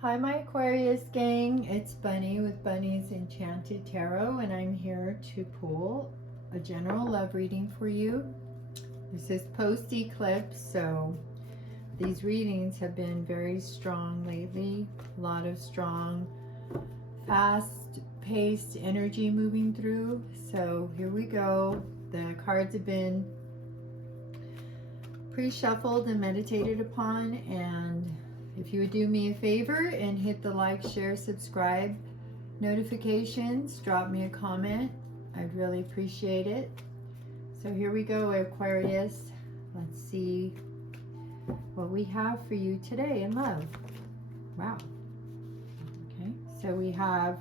Hi, my Aquarius gang. It's Bunny with Bunny's Enchanted Tarot, and I'm here to pull a general love reading for you. This is post-eclipse, so these readings have been very strong lately. A lot of strong, fast-paced energy moving through. So here we go. The cards have been pre-shuffled and meditated upon, and if you would do me a favor and hit the like, share, subscribe notifications, drop me a comment. I'd really appreciate it. So here we go, Aquarius. Let's see what we have for you today in love. Wow. Okay, so we have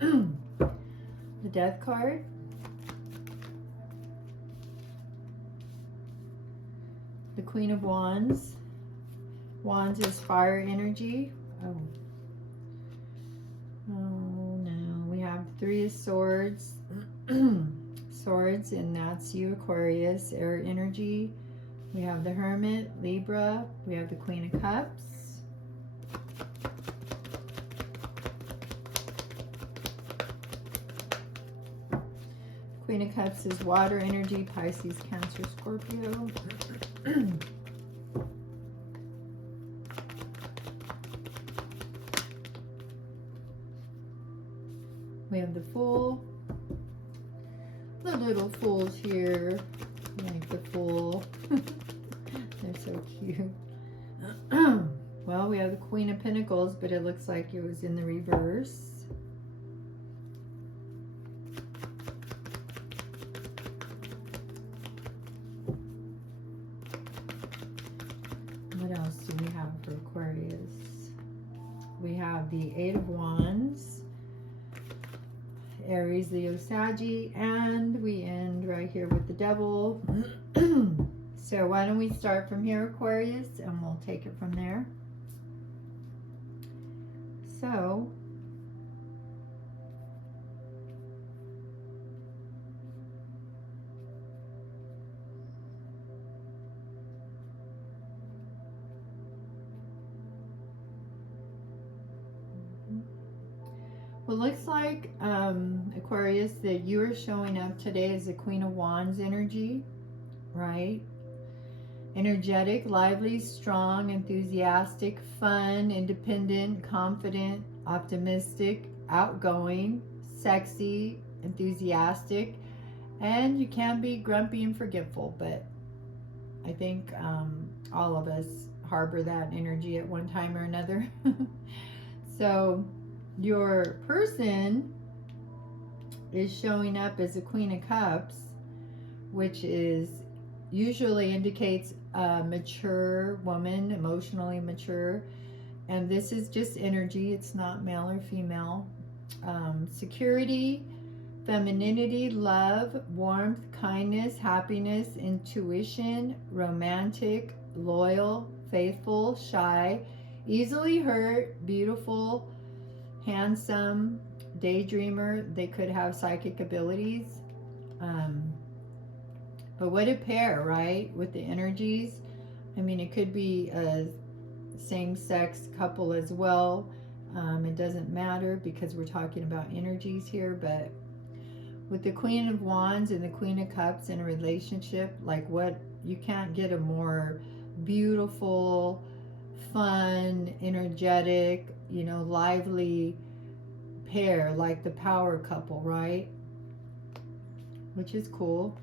the Death card, the Queen of Wands. Wands is fire energy. Oh no. We have Three of Swords. Swords, and that's you, Aquarius, air energy. We have the Hermit, Libra. We have the Queen of Cups. Queen of Cups is water energy, Pisces, Cancer, Scorpio. We have the Fool. The little fools here, like the Fool. They're so cute. Well, we have the Queen of Pentacles, but it looks like it was in the reverse. What else do we have for Aquarius? We have the Eight of Wands, Aries, Leo, Saggy, and we end right here with the Devil. So why don't we start from here, Aquarius, and we'll take it from there. So well, looks like, Aquarius, that you are showing up today as the Queen of Wands energy, right? Energetic, lively, strong, enthusiastic, fun, independent, confident, optimistic, outgoing, sexy, enthusiastic, and you can be grumpy and forgetful, but I think all of us harbor that energy at one time or another. So your person is showing up as a Queen of Cups, which is usually indicates a mature woman, emotionally mature, and this is just energy. It's not male or female. Security, femininity, love, warmth, kindness, happiness, intuition, romantic, loyal, faithful, shy, easily hurt, beautiful, handsome, daydreamer. They could have psychic abilities. But what a pair, right? With the energies. I mean, it could be a same-sex couple as well. It doesn't matter because we're talking about energies here. But with the Queen of Wands and the Queen of Cups in a relationship, like what, you can't get a more beautiful, fun, energetic, you know, lively pair, like the power couple, right? Which is cool.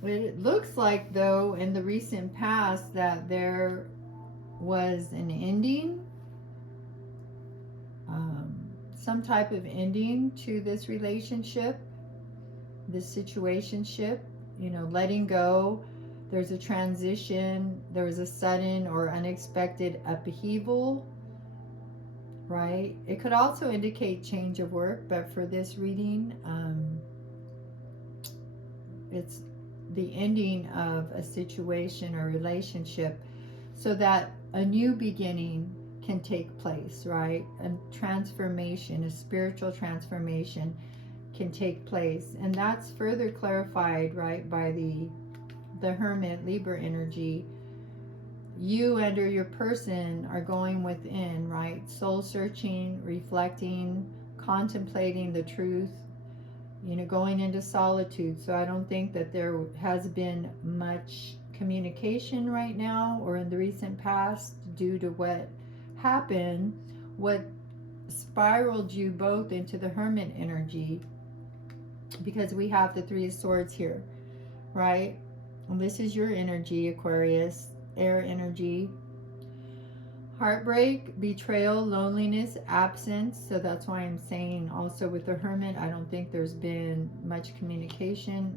It looks like, though, in the recent past that there was an ending, some type of ending to this relationship, this situationship, you know, letting go. There's a transition. There was a sudden or unexpected upheaval, right? It could also indicate change of work, but for this reading, it's the ending of a situation or relationship so that a new beginning can take place, right? A transformation, a spiritual transformation can take place. And that's further clarified, right, by the Hermit, Libra energy, you and or your person are going within, right? Soul searching, reflecting, contemplating the truth, you know, going into solitude. So I don't think that there has been much communication right now or in the recent past due to what happened. What spiraled you both into the Hermit energy, because we have the Three of Swords here, right? And this is your energy, Aquarius, air energy. Heartbreak, betrayal, loneliness, absence. So that's why I'm saying also with the Hermit, I don't think there's been much communication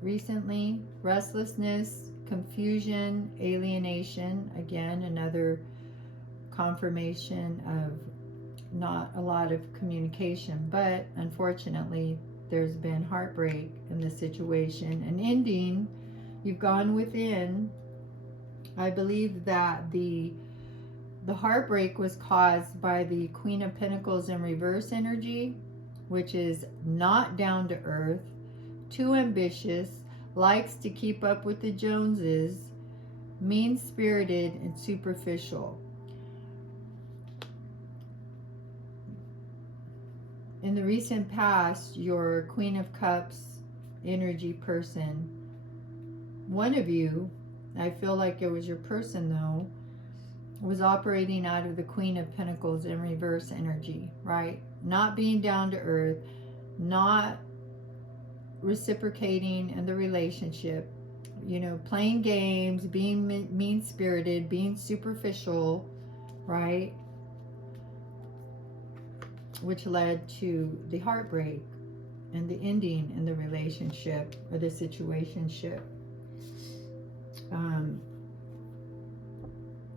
recently. Restlessness, confusion, alienation. Again, another confirmation of not a lot of communication, but unfortunately there's been heartbreak in the situation. An ending, you've gone within. I believe that the heartbreak was caused by the Queen of Pentacles in reverse energy, which is not down to earth, too ambitious, likes to keep up with the Joneses, mean-spirited, and superficial. In the recent past, your Queen of Cups energy person, one of you, I feel like it was your person though, was operating out of the Queen of Pentacles in reverse energy, right? Not being down to earth, not reciprocating in the relationship, you know, playing games, being mean-spirited, being superficial, right? Which led to the heartbreak and the ending in the relationship or the situationship.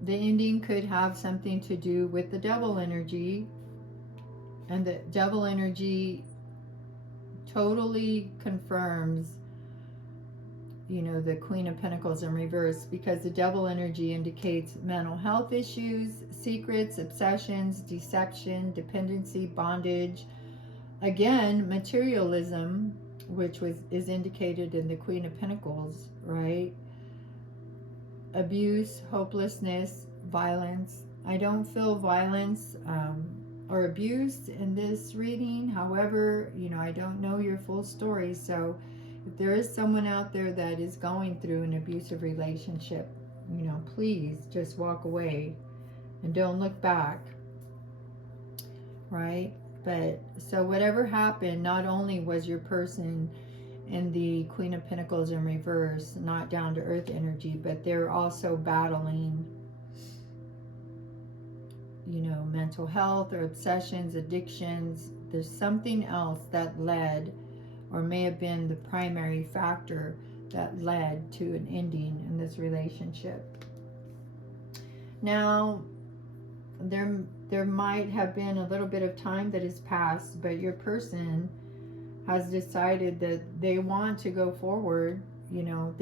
The ending could have something to do with the devil energy, and the devil energy totally confirms, you know, the Queen of Pentacles in reverse, because the devil energy indicates mental health issues, secrets, obsessions, deception, dependency, bondage. Again, materialism, which is indicated in the Queen of Pentacles, right? Abuse, hopelessness, violence. I don't feel violence or abuse in this reading. However, you know, I don't know your full story. So if there is someone out there that is going through an abusive relationship, you know, please just walk away and don't look back, right? But so whatever happened, not only was your person in the Queen of Pentacles in reverse, not down to earth energy, but they're also battling, you know, mental health or obsessions, addictions. There's something else that led, or may have been the primary factor that led to an ending in this relationship. Now, there might have been a little bit of time that has passed, but your person has decided that they want to go forward. You know,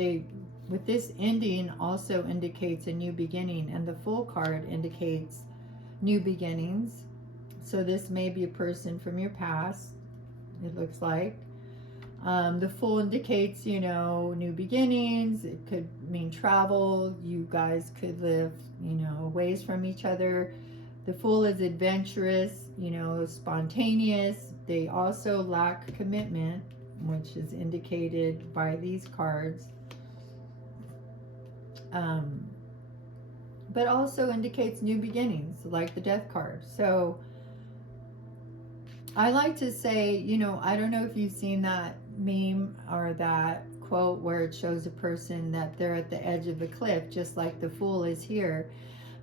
with this ending also indicates a new beginning, and the Fool card indicates new beginnings. So this may be a person from your past, it looks like. The Fool indicates, you know, new beginnings. It could mean travel. You guys could live, you know, ways from each other. The Fool is adventurous, you know, spontaneous. They also lack commitment, which is indicated by these cards. But also indicates new beginnings, like the Death card. So I like to say, you know, I don't know if you've seen that meme or that quote where it shows a person that they're at the edge of a cliff, just like the Fool is here.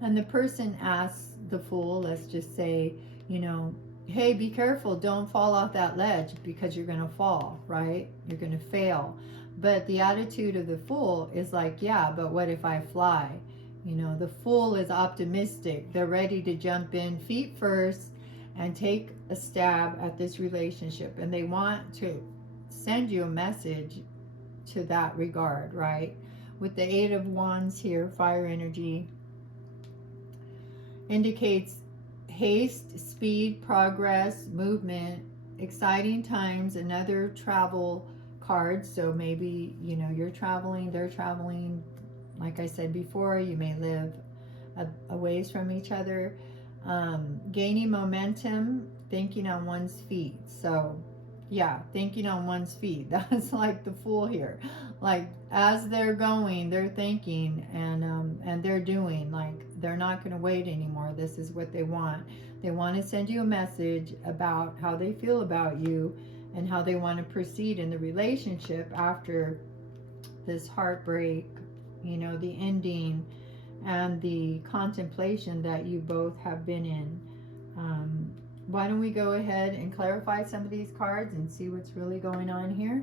And the person asks the Fool, let's just say, you know, hey, be careful, don't fall off that ledge, because you're going to fall, right? You're going to fail. But the attitude of the Fool is like, yeah, but what if I fly? You know, the Fool is optimistic. They're ready to jump in feet first and take a stab at this relationship. And they want to send you a message to that regard, right? With the Eight of Wands here, fire energy, indicates haste, speed, progress, movement, exciting times, another travel card. So maybe, you know, you're traveling, they're traveling, Like I said before, you may live a ways from each other. Gaining momentum, thinking on one's feet. So yeah, thinking on one's feet. That's like the Fool here. Like as they're going, they're thinking and they're doing. Like they're not going to wait anymore. This is what they want. They want to send you a message about how they feel about you and how they want to proceed in the relationship after this heartbreak, you know, the ending and the contemplation that you both have been in. Why don't we go ahead and clarify some of these cards and see what's really going on here?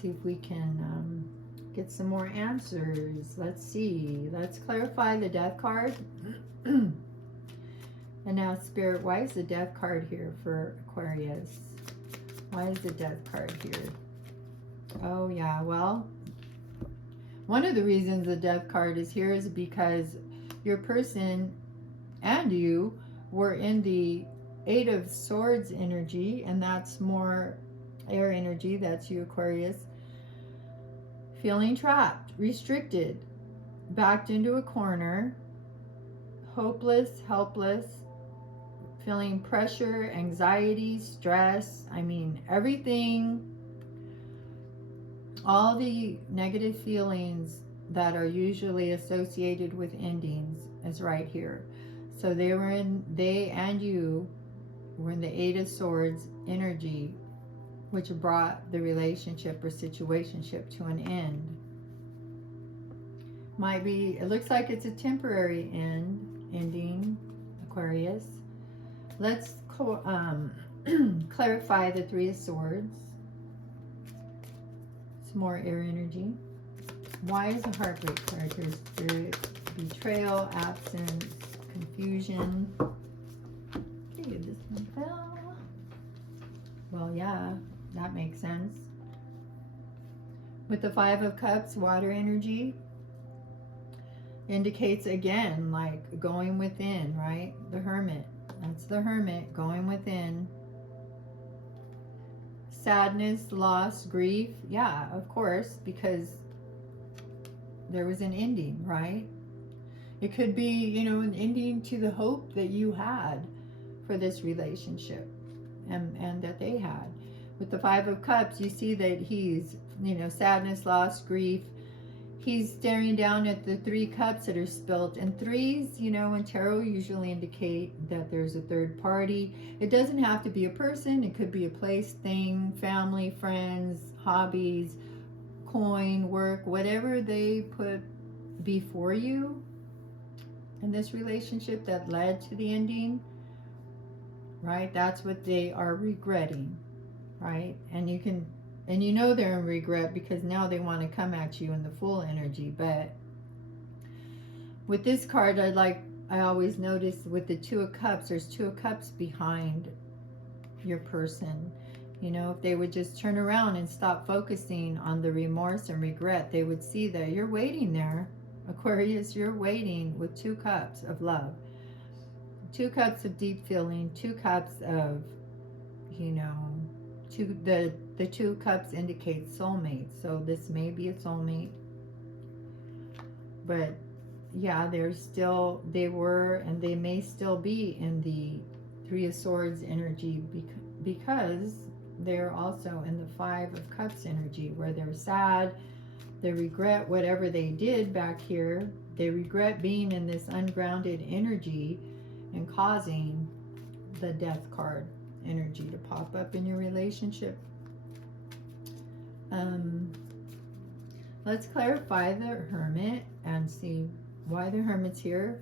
See if we can get some more answers. Let's see. Let's clarify the Death card. And now, Spirit, why is the Death card here for Aquarius? Why is the Death card here? Oh, yeah, well, one of the reasons the Death card is here is because your person and you were in the Eight of Swords energy, and that's more air energy. That's you, Aquarius. Feeling trapped, restricted, backed into a corner, hopeless, helpless, feeling pressure, anxiety, stress. I mean, everything, all the negative feelings that are usually associated with endings is right here. So they and you were in the Eight of Swords energy, which brought the relationship or situationship to an end. Might be, it looks like it's a temporary ending, Aquarius. Let's clarify the Three of Swords. Some more air energy. Why is a heartbreak card here, Spirit? Betrayal, absence, confusion. Okay, this one fell. Well, yeah, that makes sense. With the Five of Cups, water energy indicates again, like going within, right? The Hermit. That's the Hermit, going within. Sadness, loss, grief. Yeah, of course, because there was an ending, right? It could be, you know, an ending to the hope that you had for this relationship and that they had. With the Five of Cups, you see that he's, you know, sadness, loss, grief. He's staring down at the three cups that are spilt. And threes, you know, in tarot usually indicate that there's a third party. It doesn't have to be a person. It could be a place, thing, family, friends, hobbies, coin, work, whatever they put before you in this relationship that led to the ending, right? That's what they are regretting, right? And you can, and you know they're in regret because now they want to come at you in the Fool energy. But with this card, I always notice with the Two of Cups, there's Two of Cups behind your person. You know, if they would just turn around and stop focusing on the remorse and regret, they would see that you're waiting there. Aquarius, you're waiting with two cups of love. Two cups of deep feeling, two cups of, you know, the two cups indicate soulmates. So this may be a soulmate. But yeah, they were and they may still be in the Three of Swords energy because they're also in the Five of Cups energy where they're sad. They regret whatever they did back here. They regret being in this ungrounded energy and causing the Death card energy to pop up in your relationship. Let's clarify the Hermit and see why the Hermit's here.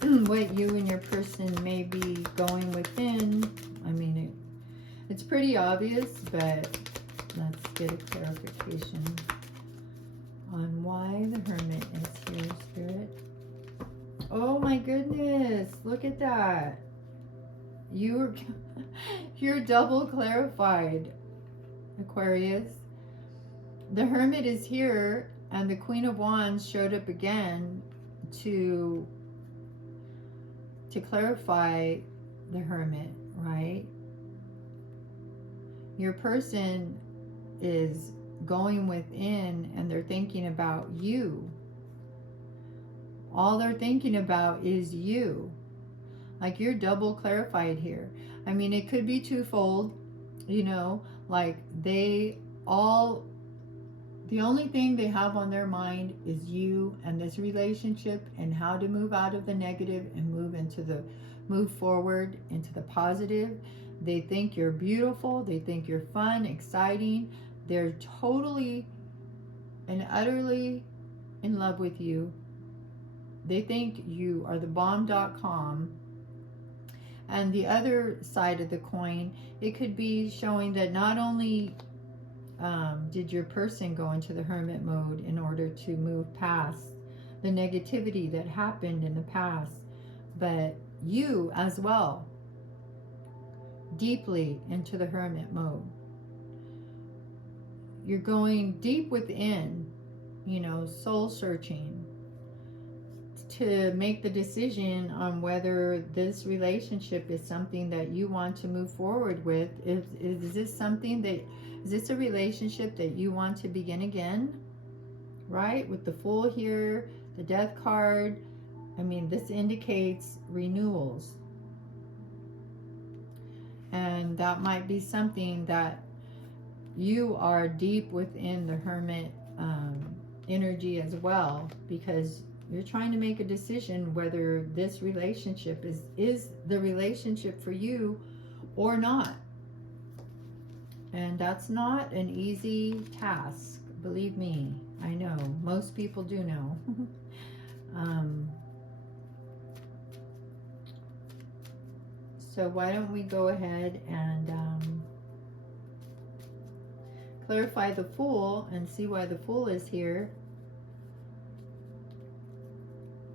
What you and your person may be going within. I mean, it's pretty obvious, but let's get a clarification on why the Hermit is here, Spirit. Oh my goodness, look at that. You're double clarified, Aquarius. The Hermit is here and the Queen of Wands showed up again to clarify the Hermit, right? Your person is going within and they're thinking about you. All they're thinking about is you. Like, you're double clarified here. I mean, it could be twofold, you know, like the only thing they have on their mind is you and this relationship and how to move out of the negative and move forward into the positive. They think you're beautiful. They think you're fun, exciting. They're totally and utterly in love with you. They think you are the bomb.com. And the other side of the coin, it could be showing that not only did your person go into the hermit mode in order to move past the negativity that happened in the past, but you as well, deeply into the hermit mode. You're going deep within, you know, soul searching to make the decision on whether this relationship is something that you want to move forward with. Is this a relationship that you want to begin again? Right? With the Fool here, the Death card, I mean, this indicates renewals. And that might be something that you are deep within the Hermit energy as well, because you're trying to make a decision whether this relationship is the relationship for you or not. And that's not an easy task. Believe me, I know. Most people do know. So why don't we go ahead and clarify the Fool and see why the Fool is here.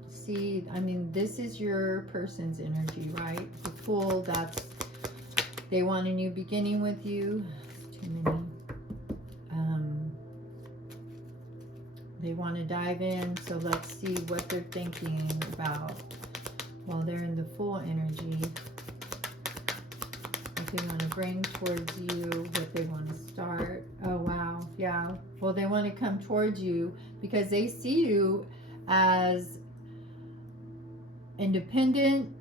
See, I mean, this is your person's energy, right? The Fool, they want a new beginning with you. Too many. They want to dive in, so let's see what they're thinking about while they're in the Fool energy. What they want to bring towards you, what they want to start. Oh, wow. Yeah. Well, they want to come towards you because they see you as independent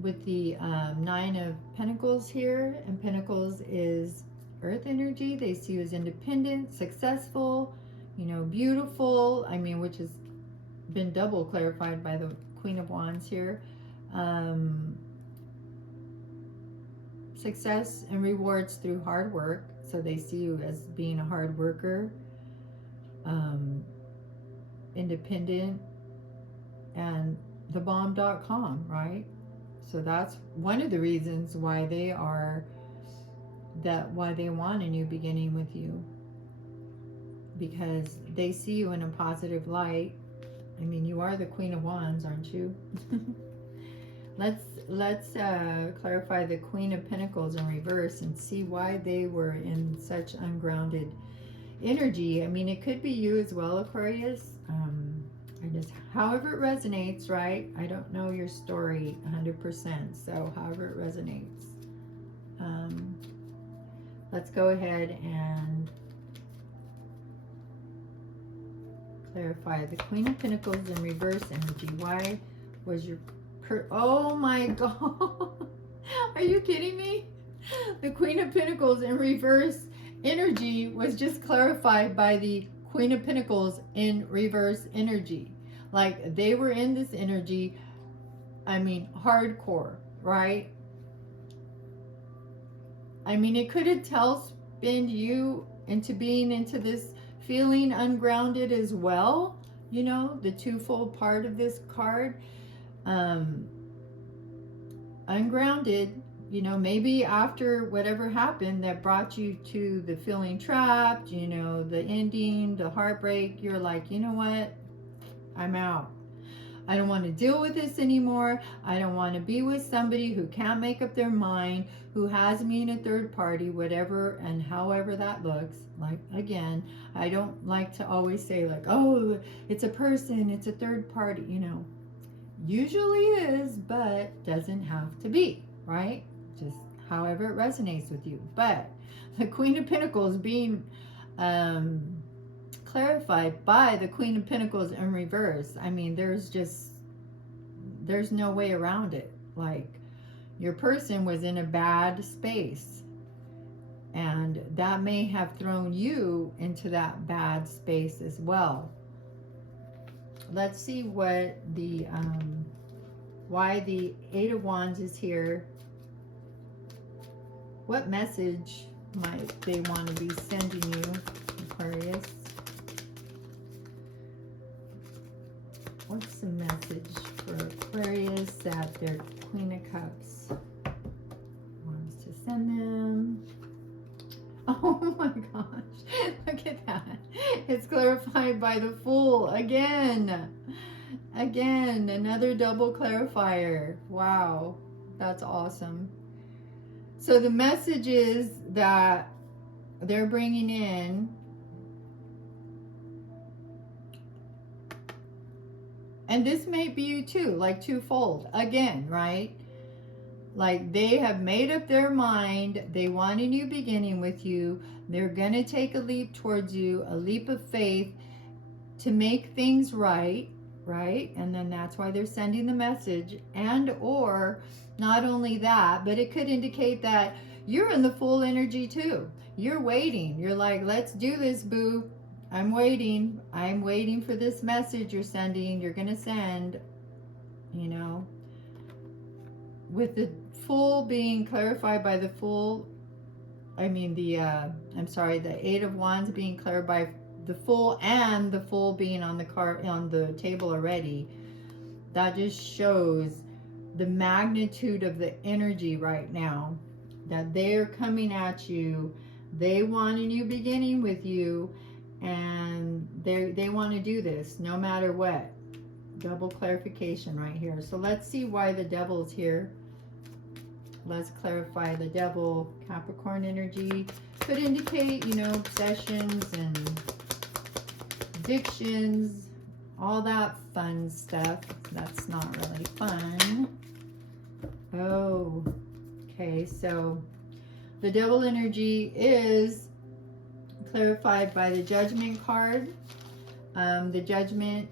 with the Nine of Pentacles here. And Pentacles is Earth energy. They see you as independent, successful, you know, beautiful. I mean, which has been double clarified by the Queen of Wands here. Success and rewards through hard work. So they see you as being a hard worker, independent, and the bomb.com, right? So that's one of the reasons why they want a new beginning with you, because they see you in a positive light. I mean, you are the Queen of Wands, aren't you? Let's clarify the Queen of Pentacles in reverse and see why they were in such ungrounded energy. I mean, it could be you as well, Aquarius. However it resonates, right? I don't know your story 100%, so however it resonates. Let's go ahead and clarify the Queen of Pentacles in reverse energy. Why was your oh my God, are you kidding me? The Queen of Pentacles in reverse energy was just clarified by the Queen of Pentacles in reverse energy. Like, they were in this energy, I mean, hardcore, right? I mean, it could have tailspinned you into being into this feeling ungrounded as well. You know, the twofold part of this card. Ungrounded, you know, maybe after whatever happened that brought you to the feeling trapped, you know, the ending, the heartbreak, you're like, you know what? I'm out. I don't want to deal with this anymore. I don't want to be with somebody who can't make up their mind, who has me in a third party, whatever and however that looks. Like, again, I don't like to always say like, oh, it's a person, it's a third party, you know. Usually is, but doesn't have to be, right? Just however it resonates with you. But the Queen of Pentacles being clarified by the Queen of Pentacles in reverse. I mean, there's no way around it. Like, your person was in a bad space, and that may have thrown you into that bad space as well. Let's see what the why the Eight of Wands is here. What message might they want to be sending you, Aquarius? What's the message for Aquarius that their Queen of Cups wants to send them? Oh my gosh, look at that. It's clarified by the Fool again. Again, another double clarifier. Wow, that's awesome. So the message is that they're bringing in, and this may be you too, like twofold again, right? Like, they have made up their mind. They want a new beginning with you. They're going to take a leap towards you, a leap of faith to make things right, right? And then that's why they're sending the message. And or not only that, but it could indicate that you're in the Fool energy too. You're waiting. You're like, let's do this, boo. I'm waiting. I'm waiting for this message you're sending. You're going to send, you know. With the Fool being clarified by the Fool, I mean the Eight of Wands being clarified by the Fool, and the Fool being on the card on the table already, that just shows the magnitude of the energy right now, that they're coming at you. They want a new beginning with you, and they want to do this no matter what. Double clarification right here. So let's see why the Devil's here. Let's clarify the Devil. Capricorn energy could indicate, you know, obsessions and addictions, all that fun stuff. That's not really fun. Oh, okay. So the Devil energy is clarified by the Judgment card. The Judgment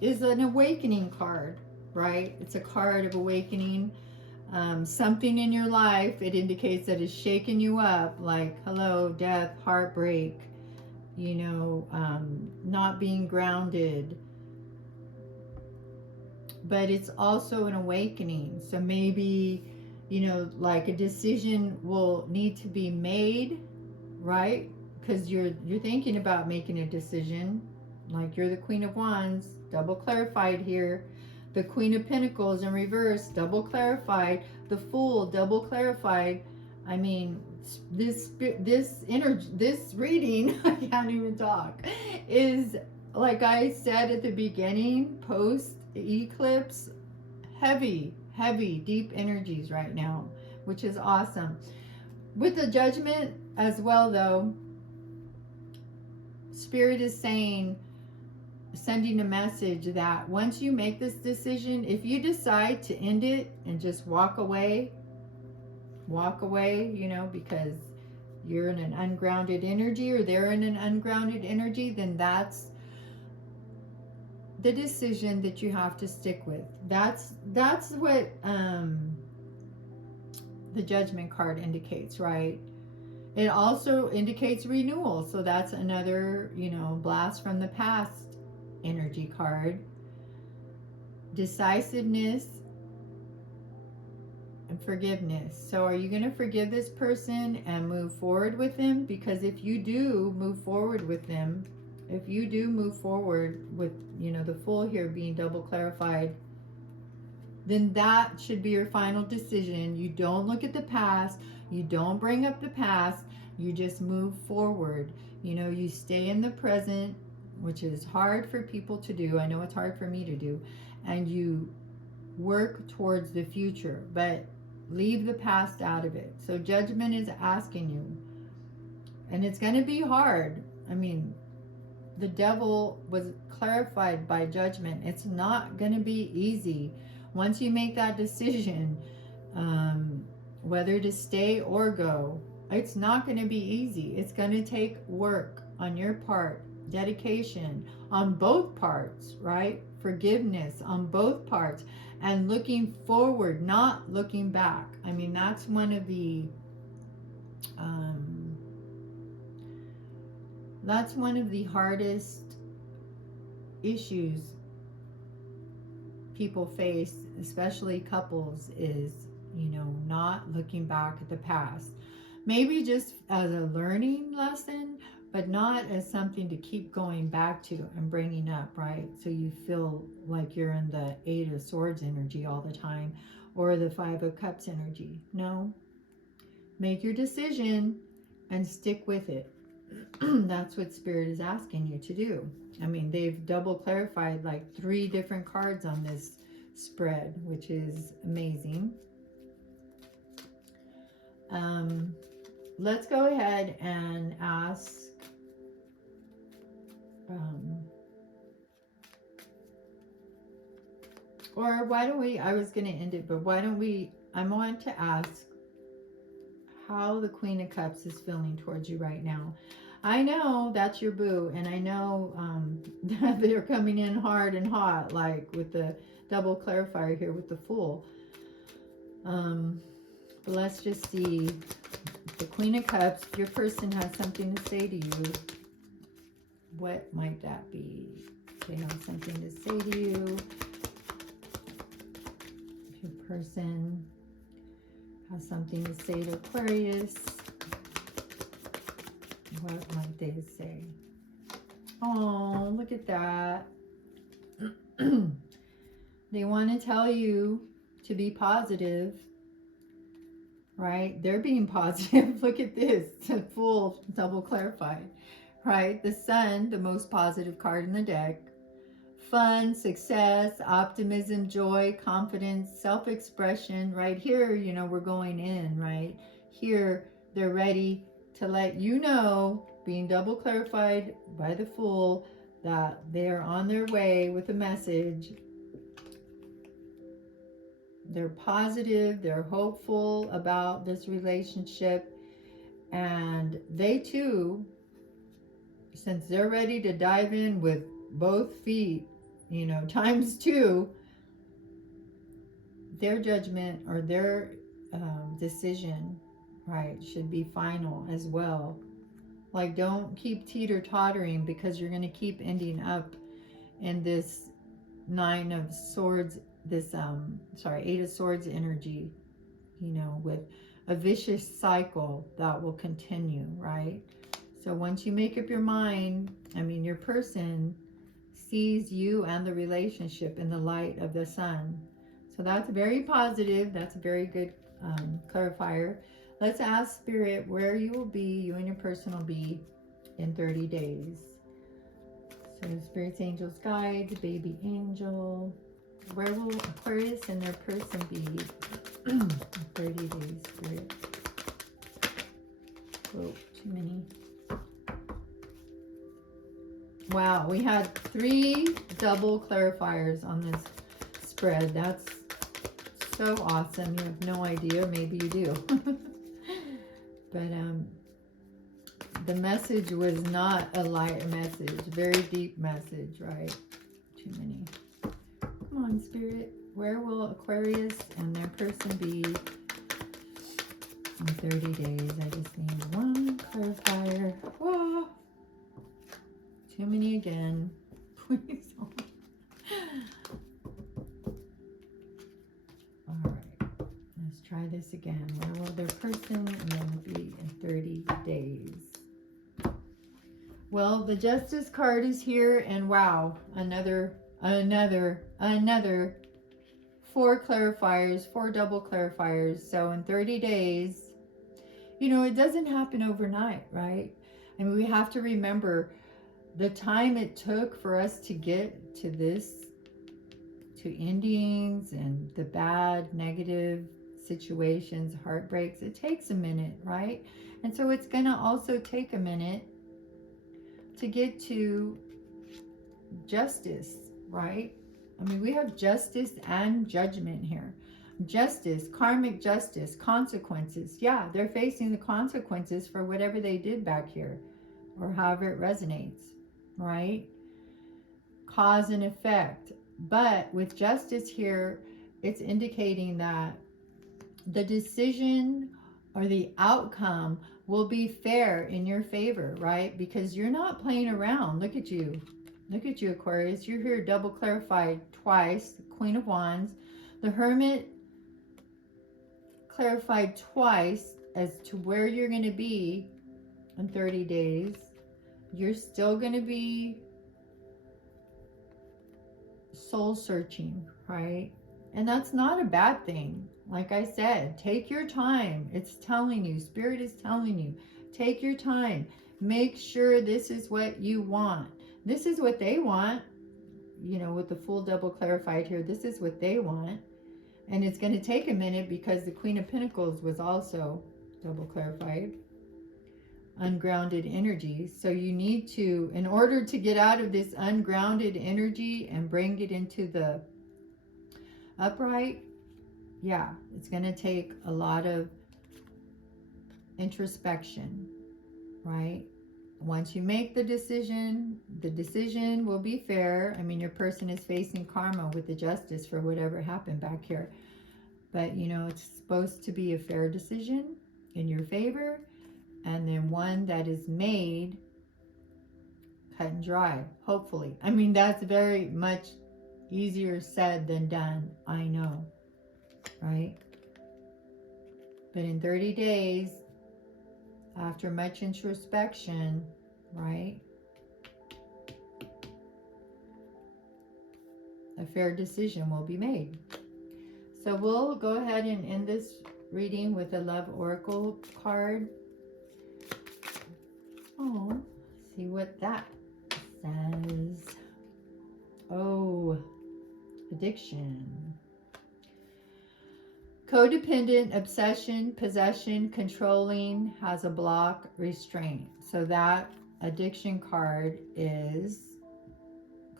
is an awakening card, right? It's a card of awakening. Something in your life, it indicates that it's shaking you up, like hello, death, heartbreak, you know, not being grounded. But it's also an awakening. So maybe, you know, like a decision will need to be made, right? Because you're thinking about making a decision. Like, you're the Queen of Wands, double clarified here. The Queen of Pentacles in reverse, double clarified. The Fool, double clarified. I mean, this reading, I can't even talk, is, like I said at the beginning, post eclipse, heavy, deep energies right now, which is awesome. With the Judgment as well, though, Spirit is saying, sending a message that once you make this decision, if you decide to end it and just walk away, you know, because you're in an ungrounded energy, or they're in an ungrounded energy, then that's the decision that you have to stick with. That's what the Judgment card indicates, right? It also indicates renewal. So that's another, you know, blast from the past energy card. Decisiveness and forgiveness. So are you going to forgive this person and move forward with them? Because if you do move forward with them, if you do move forward with, you know, the Fool here being double clarified, then that should be your final decision. You don't look at the past. You don't bring up the past. You just move forward. You know, you stay in the present, which is hard for people to do. I know it's hard for me to do. And you work towards the future, but leave the past out of it. So Judgment is asking you, and it's going to be hard. I mean, the Devil was clarified by Judgment. It's not going to be easy. Once you make that decision, whether to stay or go, it's not going to be easy. It's going to take work, on your part, dedication on both parts, right? Forgiveness on both parts, and looking forward, not looking back. I mean, that's one of the hardest issues people face, especially couples, is, you know, not looking back at the past. Maybe just as a learning lesson, but not as something to keep going back to and bringing up, right? So you feel like you're in the 8 of Swords energy all the time, or the 5 of Cups energy. No. Make your decision and stick with it. That's what Spirit is asking you to do. I mean, they've double clarified like 3 different cards on this spread, which is amazing. Let's go ahead and ask or why don't we, I was going to end it, but why don't we, I want to ask how the Queen of Cups is feeling towards you right now. I know that's your boo, and I know that they're coming in hard and hot, like with the double clarifier here with the Fool. But let's just see. The Queen of Cups, if your person has something to say to you, what might that be? If they have something to say to you, if your person has something to say to Aquarius, what might they say? Oh, look at that. They want to tell you to be positive, right? They're being positive. Look at this. The Fool double clarified, right? The Sun, the most positive card in the deck. Fun, success, optimism, joy, confidence, self-expression. Right here, you know, we're going in, right? Here, they're ready to let you know, being double clarified by the Fool, that they're on their way with a message. They're positive, they're hopeful about this relationship, and they too, since they're ready to dive in with both feet, you know, times 2, their judgment or their decision, right, should be final as well. Like, don't keep teeter-tottering, because you're going to keep ending up in this 9 of Swords, this 8 of Swords energy, you know, with a vicious cycle that will continue, right? So once you make up your mind, I mean, your person sees you and the relationship in the light of the Sun. So that's very positive. That's a very good clarifier. Let's ask Spirit where you will be, you and your person will be in 30 days. So Spirit's angels guide, baby angel. Where will Aquarius and their person be in 30 days, Spirit? Oh, too many. Wow, we had 3 double clarifiers on this spread. That's so awesome. You have no idea. Maybe you do. But the message was not a light message. Very deep message, right? Too many. Come on, Spirit. Where will Aquarius and their person be in 30 days? I just need 1 clarifier. Whoa. Too many again. Please don't. Alright. Let's try this again. Where will their person and then be in 30 days? Well, the Justice card is here, and wow, another 4 clarifiers, 4 double clarifiers. So in 30 days, you know, it doesn't happen overnight, right? I mean, we have to remember the time it took for us to get to this, to endings and the bad, negative situations, heartbreaks. It takes a minute, right? And so it's going to also take a minute to get to justice, right? I mean, we have justice and judgment here. Justice, karmic justice, consequences. Yeah, they're facing the consequences for whatever they did back here, or however it resonates, right? Cause and effect. But with justice here, it's indicating that the decision or the outcome will be fair in your favor, right? Because you're not playing around. Look at you. Look at you, Aquarius. You're here double clarified twice. The Queen of Wands. The Hermit clarified twice as to where you're going to be in 30 days. You're still going to be soul searching, right? And that's not a bad thing. Like I said, take your time. It's telling you, Spirit is telling you, take your time. Make sure this is what you want. This is what they want. You know, with the full double clarified here, this is what they want. And it's going to take a minute because the Queen of Pentacles was also double clarified. Ungrounded energy. So you need to, in order to get out of this ungrounded energy and bring it into the upright, yeah, it's going to take a lot of introspection, right? Once you make the decision will be fair. I mean, your person is facing karma with the justice for whatever happened back here. But, you know, it's supposed to be a fair decision in your favor. And then one that is made cut and dry, hopefully. I mean, that's very much easier said than done. I know, right? But in 30 days, after much introspection, right, a fair decision will be made. So we'll go ahead and end this reading with a Love Oracle card. Oh, see what that says. Oh, addiction. Codependent, obsession, possession, controlling, has a block, restraint. So that addiction card is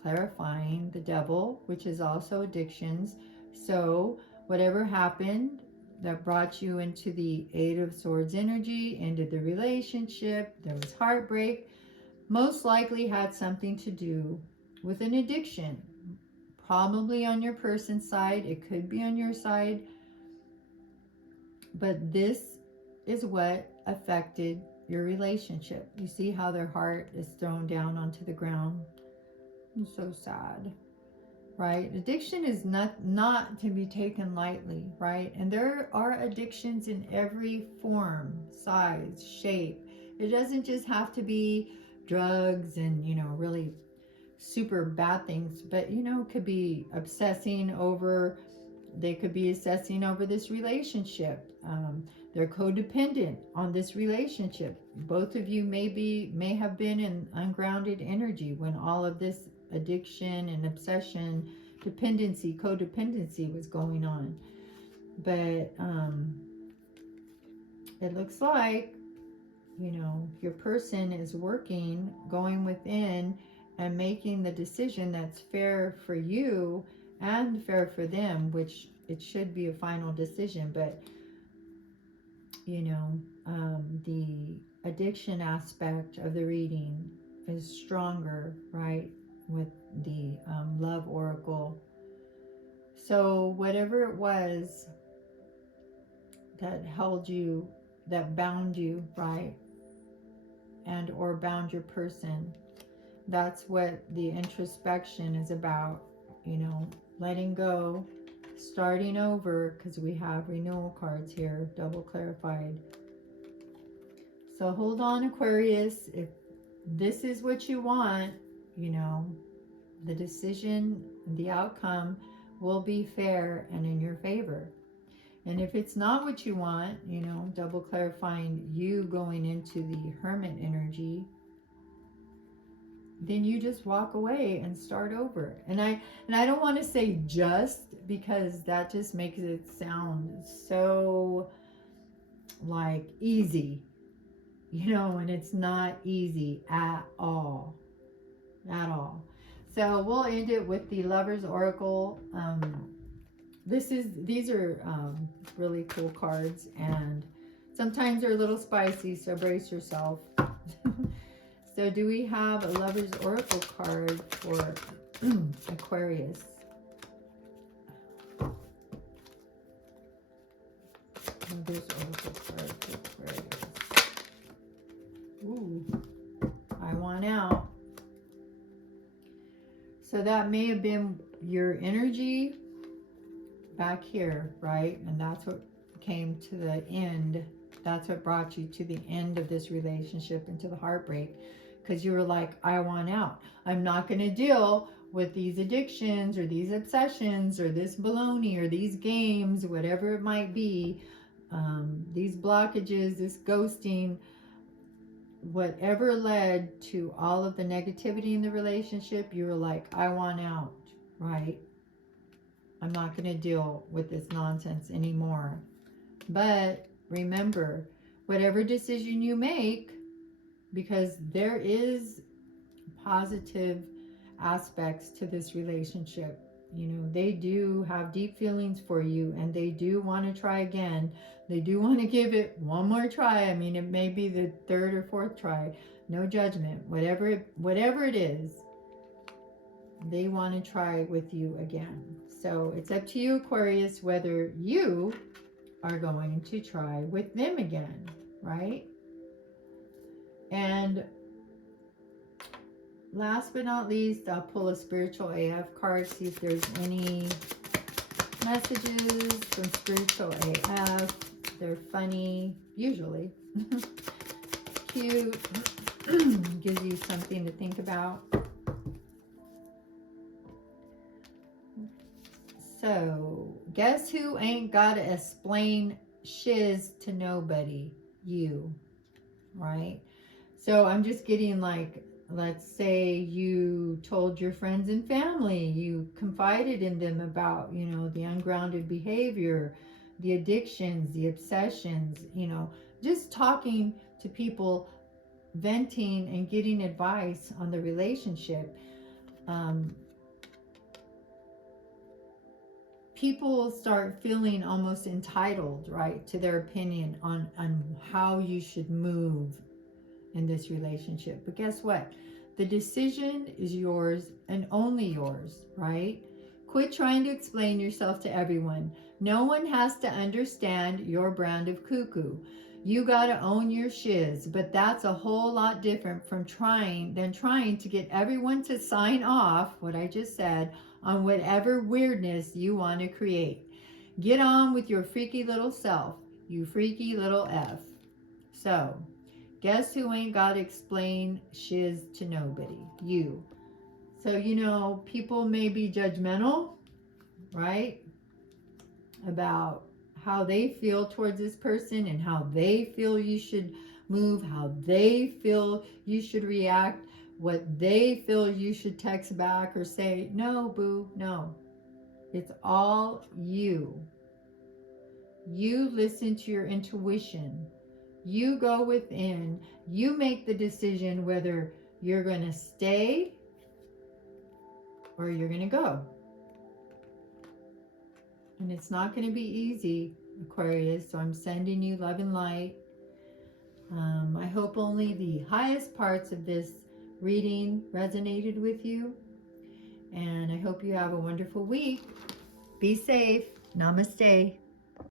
clarifying the devil, which is also addictions. So whatever happened that brought you into the Eight of Swords energy, into the relationship, there was heartbreak, most likely had something to do with an addiction. Probably on your person's side, it could be on your side, but this is what affected your relationship. You see how their heart is thrown down onto the ground. I'm so sad. Right? Addiction is not to be taken lightly, right? And there are addictions in every form, size, shape. It doesn't just have to be drugs and, you know, really super bad things, but, you know, it could be obsessing over, they could be obsessing over this relationship. They're codependent on this relationship. Both of you may have been in ungrounded energy when all of this addiction and obsession, dependency, codependency was going on. But it looks like, you know, your person is working, going within and making the decision that's fair for you and fair for them, which it should be a final decision. But, you know, the addiction aspect of the reading is stronger, right? With the Love Oracle. So whatever it was that held you, that bound you, right? And or bound your person, that's what the introspection is about, you know, letting go, starting over, because we have renewal cards here, double clarified. So hold on, Aquarius. If this is what you want, you know, the decision, the outcome will be fair and in your favor. And if it's not what you want, you know, double clarifying you going into the Hermit energy, then you just walk away and start over. And I don't want to say just, because that just makes it sound so like easy, you know, and it's not easy at all. At all. So we'll end it with the Lover's Oracle. These are really cool cards, and sometimes they're a little spicy, so brace yourself. So do we have a Lover's Oracle card for Aquarius? Lover's Oracle card for Aquarius. Ooh, I want out. So that may have been your energy back here, right? And that's what came to the end. That's what brought you to the end of this relationship and to the heartbreak. Because you were like, I want out. I'm not going to deal with these addictions or these obsessions or this baloney or these games, whatever it might be. These blockages, this ghosting, whatever led to all of the negativity in the relationship, you were like, I want out, right? I'm not going to deal with this nonsense anymore. But remember, whatever decision you make, because there is positive aspects to this relationship. You know, they do have deep feelings for you, and they do want to try again. They do want to give it one more try. I mean, it may be the third or fourth try. No judgment. Whatever it is, they want to try with you again. So it's up to you, Aquarius, whether you are going to try with them again, right? And last but not least, I'll pull a Spiritual AF card, see if there's any messages from Spiritual AF. They're funny, usually. Cute. Gives you something to think about. So, guess who ain't gotta explain shiz to nobody? You, right? So I'm just getting like, let's say you told your friends and family, you confided in them about, you know, the ungrounded behavior, the addictions, the obsessions, you know, just talking to people, venting and getting advice on the relationship. People start feeling almost entitled, right, to their opinion on how you should move in this relationship. But guess what? The decision is yours and only yours, right? Quit trying to explain yourself to everyone. No one has to understand your brand of cuckoo. You got to own your shiz, but that's a whole lot different from trying to get everyone to sign off, what I just said, on whatever weirdness you want to create. Get on with your freaky little self, you freaky little F. So, guess who ain't got to explain shiz to nobody? You. So, you know, people may be judgmental, right? About how they feel towards this person and how they feel you should move, how they feel you should react, what they feel you should text back or say. No, boo, no. It's all you. You listen to your intuition. You go within. You make the decision whether you're going to stay or you're going to go. And it's not going to be easy, Aquarius, so I'm sending you love and light. I hope only the highest parts of this reading resonated with you. And I hope you have a wonderful week. Be safe. Namaste.